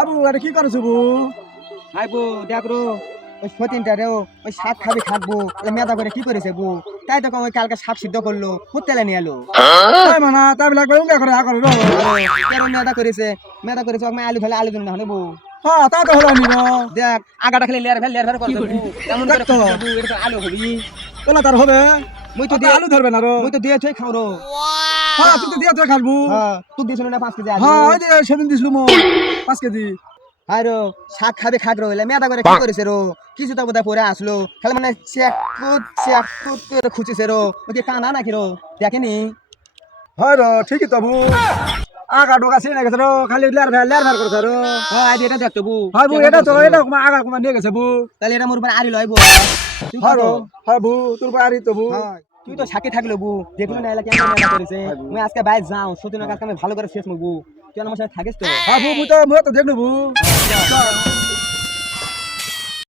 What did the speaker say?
আবু আরে কি করছ বু? আইবো দেখো ওই সতীনটা রে ওই শাক খাবি খাবো মেদা করে কি করেছে বউ তাই তো ওই কালকে শাক সিদ্ধ করলো হোটেলে নিয়ে এলো তাই মানা তাই লাগবে উঙ্গা করে করে রো। কেন মেদা করেছে ওকে আলু ফেলে আলু দিন না বউ হ্যাঁ তা তো হলো নিব। দেখ আগাটা খালি লেয়ার ফেল করছে বউ এমন করে দেখতো। করছে বউ, এটা তো আলু হবি তোলা তার হবে। মুই তো তো দিয়ে আলু ধরবে না রো। মুই তো দিয়ে তুই খাও রো হ্যাঁ তুই তো দিয়া তুই খাসবু। হ্যাঁ তুই দিয়েছিল না 5 কেজি আলু হ্যাঁ ওই যে সেদিন দিছিলু মো 5 কেজি। হাই রো শাক খাবে খাক রো এলে মেদা করে কি করেছে রো কিছু তো বোধহয় পরে আসলো খালি মানে চেক করে খুঁচিছে রো ওকে কানা নাকি রো দেখেনি হয় রো ঠিকই তো বু। আগা ডোকা সিনে গেছে রো খালি লেয়ার করছে রো। হ্যাঁ আজ এটা দেখতো বউ হয় বু এটা কুমা আগা কুমা নিয়ে গেছে বু। তাহলে এটা মোর উপর আরি লয় বউ তুই হয় কত রো হয় বু তোর বাড়ি তো বু। হ্যাঁ তুই তো সাথে থাকলো বউ দেখলো না এলা কেমন মেদা করেছে মুই আজকে বাইরে যাও সত্যি না কাজকে আমি ভালো করে শেষ মু বউ তুই আমার সাথে থাকিস তো হ্যাঁ বু তো দেখলু বু।